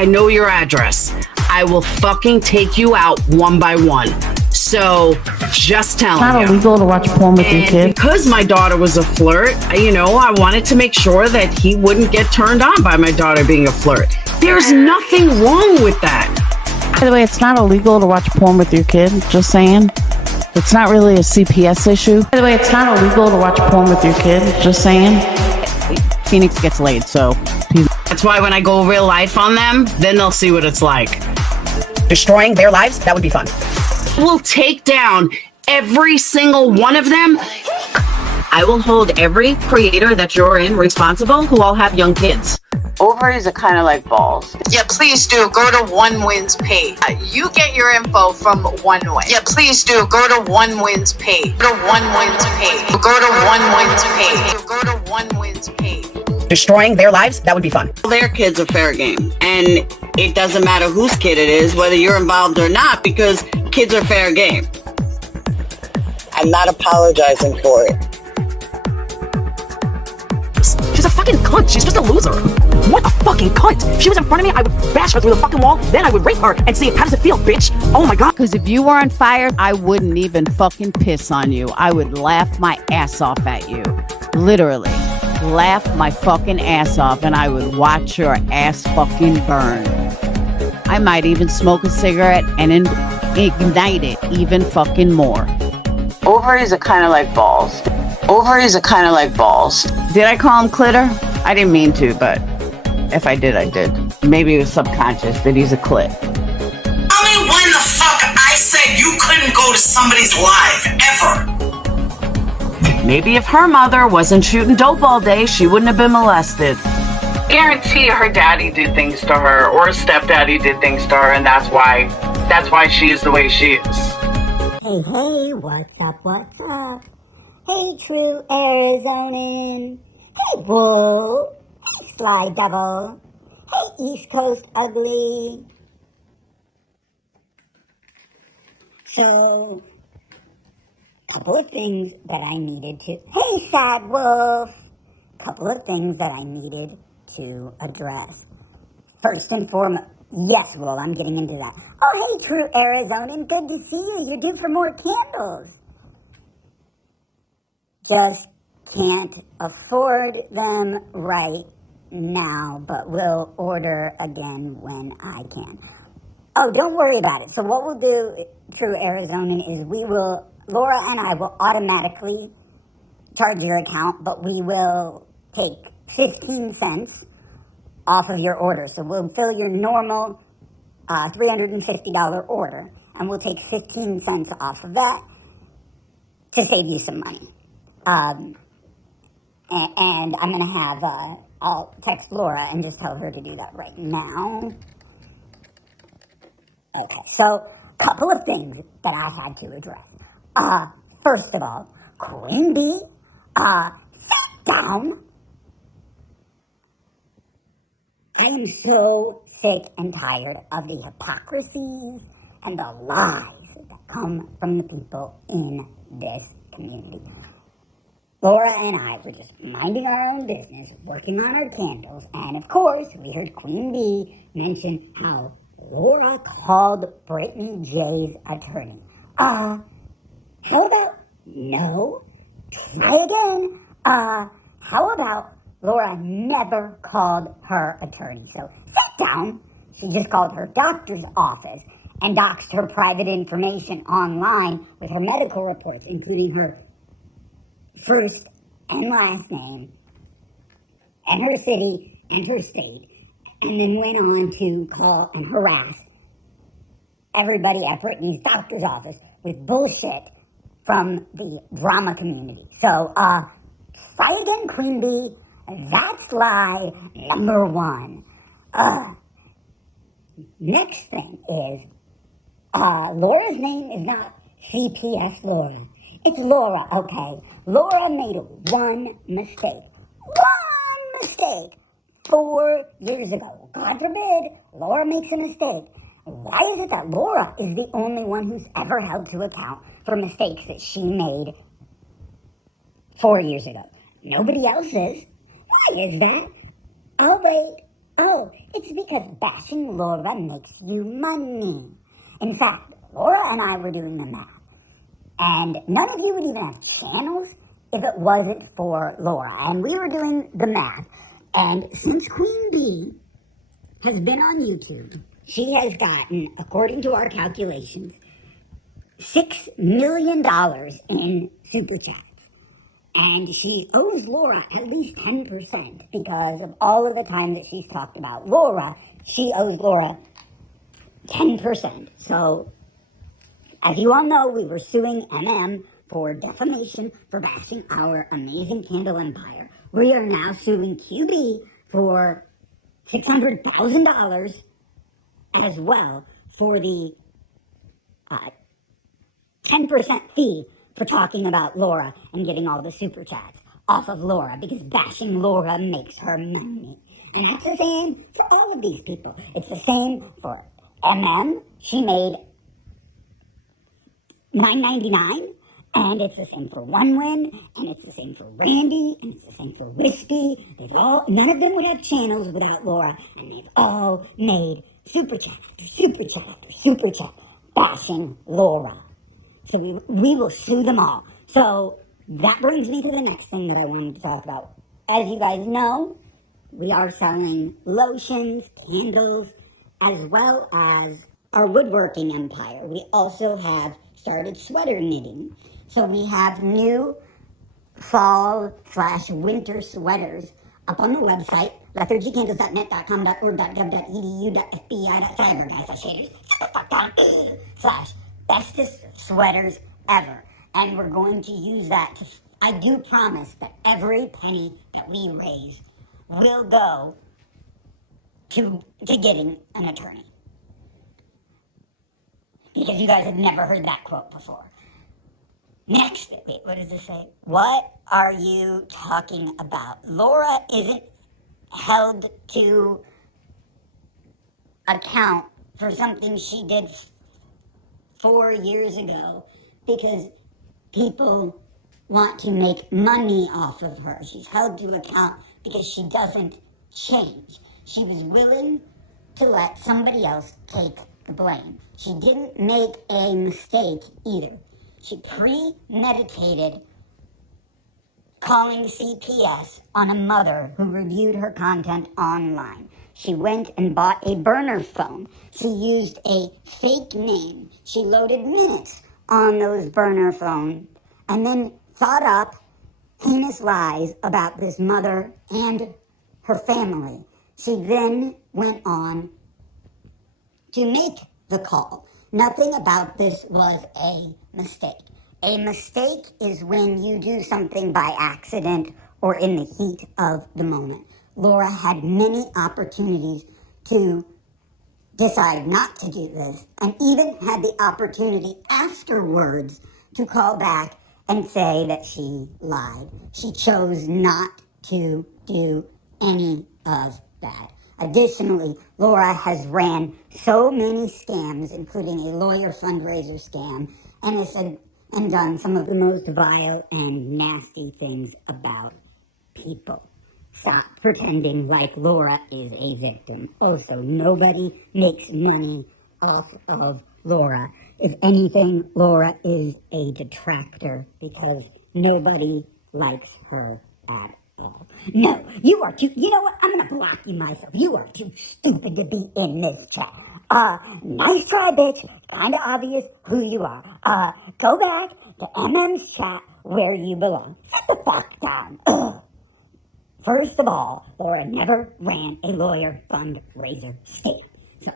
I know your address. I will fucking take you out one by one. So, just telling you. It's not illegal to watch porn with your kid. Because my daughter was a flirt, I wanted to make sure that he wouldn't get turned on by my daughter being a flirt. There's nothing wrong with that. By the way, it's not illegal to watch porn with your kid. Just saying. It's not really a CPS issue. By the way, it's not illegal to watch porn with your kid. Just saying. Phoenix gets laid, so. That's why when I go real life on them, then they'll see what it's like. Destroying their lives, that would be fun. We'll take down every single one of them. I will hold every creator that you're in responsible who all have young kids. Ovaries are kind of like balls. Yeah, please do. Go to One Wins page. You get your info from One Win. Yeah, please do. Go to One Wins page. Go to One Wins page. Go to One Wins page. Go to One Wins page. Destroying their lives, that would be fun. Their kids are fair game. And it doesn't matter whose kid it is, whether you're involved or not, because kids are fair game. I'm not apologizing for it. She's a fucking cunt. She's just a loser. What a fucking cunt. If she was in front of me, I would bash her through the fucking wall. Then I would rape her and see how does it feel, bitch. Oh my god. Because if you were on fire, I wouldn't even fucking piss on you. I would laugh my ass off at you. Literally. Laugh my fucking ass off and I would watch your ass fucking burn. I might even smoke a cigarette and ignite it even fucking more. Ovaries are kind of like balls. Ovaries are kind of like balls. Did I call him clitter? I didn't mean to, but if I did, I did. Maybe it was subconscious that he's a clit. Tell me when the fuck I said you couldn't go to somebody's live, ever. Maybe if her mother wasn't shooting dope all day, she wouldn't have been molested. Guarantee her daddy did things to her, or her stepdaddy did things to her, and that's why she is the way she is. Hey, hey, what's up? Hey, true Arizonan. Hey, Bull. Hey, Sly Devil. Hey, East Coast Ugly. So, couple of things that I needed to... Hey, Sad Wolf. Couple of things that I needed to address. First and foremost... Yes, well, I'm getting into that. Oh, hey, true Arizonan. Good to see you. You're due for more candles. Just can't afford them right now, but will order again when I can. Oh, don't worry about it. So what we'll do, true Arizonan, is Laura and I will automatically charge your account, but we will take 15 cents off of your order. So we'll fill your normal $350 order, and we'll take 15 cents off of that to save you some money. And I'm going to have, I'll text Laura and just tell her to do that right now. Okay, so couple of things that I had to address. First of all, Queen Bee, sit down. I am so sick and tired of the hypocrisies and the lies that come from the people in this community. Laura and I were just minding our own business, working on our candles, and of course, we heard Queen Bee mention how Laura called Brittany J's attorney. How about, no, try again. How about Laura never called her attorney? So sit down. She just called her doctor's office and doxed her private information online with her medical reports, including her first and last name, and her city and her state, and then went on to call and harass everybody at Brittany's doctor's office with bullshit from the drama community. So, try again, Queen Bee. That's lie number one. Next thing is, Laura's name is not CPS Laura. It's Laura, okay? Laura made one mistake. One mistake! 4 years ago. God forbid, Laura makes a mistake. Why is it that Laura is the only one who's ever held to account for mistakes that she made 4 years ago? Nobody else is. Why is that? I'll wait. oh, it's because bashing Laura makes you money. In fact, Laura and I were doing the math. And none of you would even have channels if it wasn't for Laura. And we were doing the math. And since Queen Bee has been on YouTube, she has gotten, according to our calculations, $6 million in super chats. And she owes Laura at least 10% because of all of the time that she's talked about Laura. She owes Laura 10%. So, as you all know, we were suing MM for defamation for bashing our amazing candle empire. We are now suing QB for $600,000 as well for the 10% fee for talking about Laura and getting all the super chats off of Laura because bashing Laura makes her money. And that's the same for all of these people. It's the same for MM. She made $9.99, and it's the same for One Win, and it's the same for Randy, and it's the same for Whiskey. None of them would have channels without Laura, and they've all made super chat after super chat after super chat bashing Laura. So we will sue them all. So that brings me to the next thing that I wanted to talk about. As you guys know, we are selling lotions, candles, as well as our woodworking empire. We also have started sweater knitting. So we have new fall/winter sweaters up on the website, lethargycandles.net.com.org.gov.edu.fbi.cyberguys/shaders, /bestest sweaters ever. And we're going to use that to, I do promise that every penny that we raise will go to getting an attorney. Because you guys have never heard that quote before. Next, wait, what does this say? What are you talking about? Laura isn't held to account for something she did 4 years ago because people want to make money off of her. She's held to account because she doesn't change. She was willing to let somebody else take the blame. She didn't make a mistake either. She premeditated calling CPS on a mother who reviewed her content online. She went and bought a burner phone. She used a fake name. She loaded minutes on those burner phones and then thought up heinous lies about this mother and her family. She then went on to make the call. Nothing about this was a mistake. A mistake is when you do something by accident or in the heat of the moment. Laura had many opportunities to decide not to do this and even had the opportunity afterwards to call back and say that she lied. She chose not to do any of that. Additionally, Laura has ran so many scams, including a lawyer fundraiser scam, and done some of the most vile and nasty things about people. Stop pretending like Laura is a victim. Also, nobody makes money off of Laura. If anything, Laura is a detractor because nobody likes her at all. No, you are too, you know what, I'm gonna block you myself. You are too stupid to be in this chat. Nice try, bitch. Kinda obvious who you are. Go back to MM's chat where you belong. Sit the fuck down. Ugh. First of all, Laura never ran a lawyer fundraiser scam. So,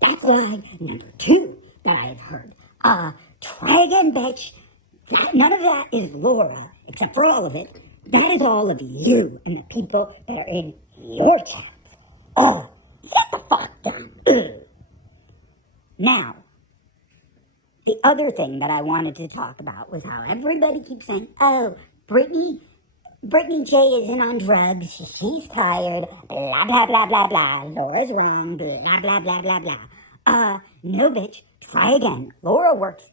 that's lie number 2 that I've heard. Try again, bitch. None of that is Laura, except for all of it. That is all of you and the people that are in your chats. Sit the fuck down. Ugh. Now, the other thing that I wanted to talk about was how everybody keeps saying, oh, Brittany J isn't on drugs, she's tired, blah, blah, blah, blah, blah, Laura's wrong, blah, blah, blah, blah, blah. No, bitch, try again. Laura works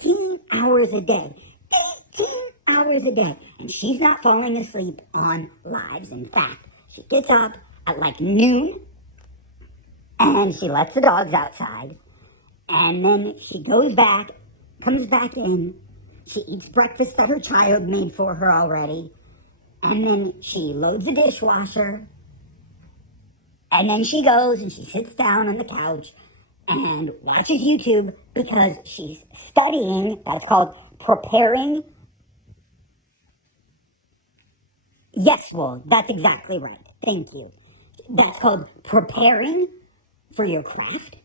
18 hours a day. 18 hours a day. And she's not falling asleep on lives. In fact, she gets up at like noon, and she lets the dogs outside, and then she goes back, comes back in, she eats breakfast that her child made for her already, and then she loads the dishwasher, and then she goes and she sits down on the couch and watches YouTube because she's studying. That's called preparing. Yes, well, that's exactly right. Thank you. That's called preparing for your craft.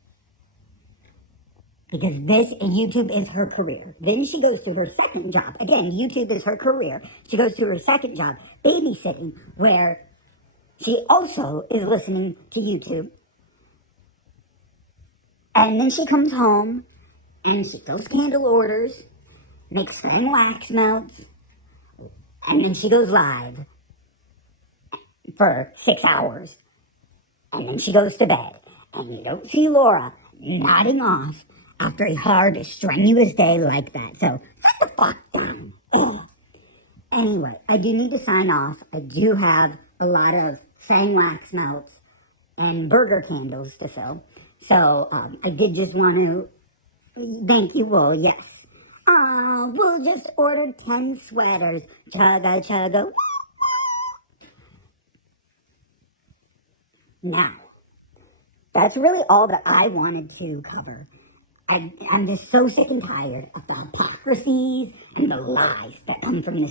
Because YouTube is her career. Then she goes to her second job. Again, YouTube is her career. She goes to her second job, babysitting, where she also is listening to YouTube. And then she comes home and she fills candle orders, makes fang wax melts, and then she goes live for 6 hours. And then she goes to bed. And you don't see Laura nodding off after a hard, strenuous day like that. So, sit the fuck down. Ugh. Anyway, I do need to sign off. I do have a lot of fang wax melts and burger candles to fill. So, I did just want to thank you all, yes. We'll just order 10 sweaters. Chugga, chugga. Now, that's really all that I wanted to cover. I'm just so sick and tired of the hypocrisies and the lies that come from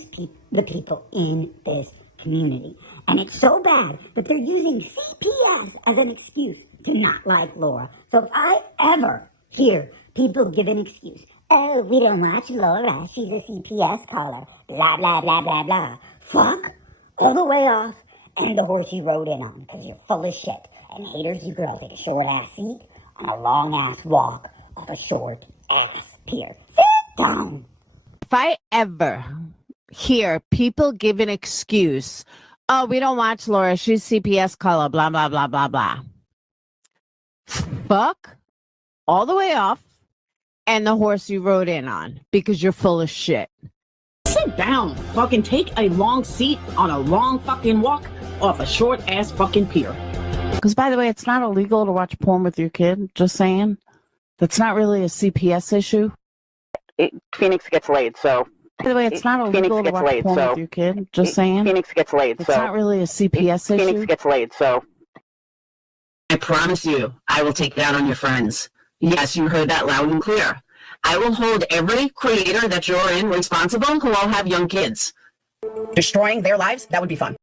the people in this community. And it's so bad that they're using CPS as an excuse to not like Laura. So if I ever hear people give an excuse, oh, we don't watch Laura, she's a CPS caller, blah, blah, blah, blah, blah. Fuck all the way off and the horse you rode in on, because you're full of shit. And haters, you girls take a short-ass seat on a long-ass walk off a short-ass pier. Sit down. If I ever hear people give an excuse, oh, we don't watch Laura, she's CPS caller, blah, blah, blah, blah, blah. Fuck all the way off and the horse you rode in on, because you're full of shit. Sit down. Fucking take a long seat on a long fucking walk off a short ass fucking pier. Because, by the way, it's not illegal to watch porn with your kid. Just saying. That's not really a CPS issue. Phoenix gets laid, so. By the way, it's not illegal to watch porn with your kid. Just saying. Phoenix gets laid, so. It's not really a CPS issue. Phoenix gets laid, so. I promise you, I will take that on your friends. Yes, you heard that loud and clear. I will hold every creator that you're in responsible who all have young kids. Destroying their lives, that would be fun.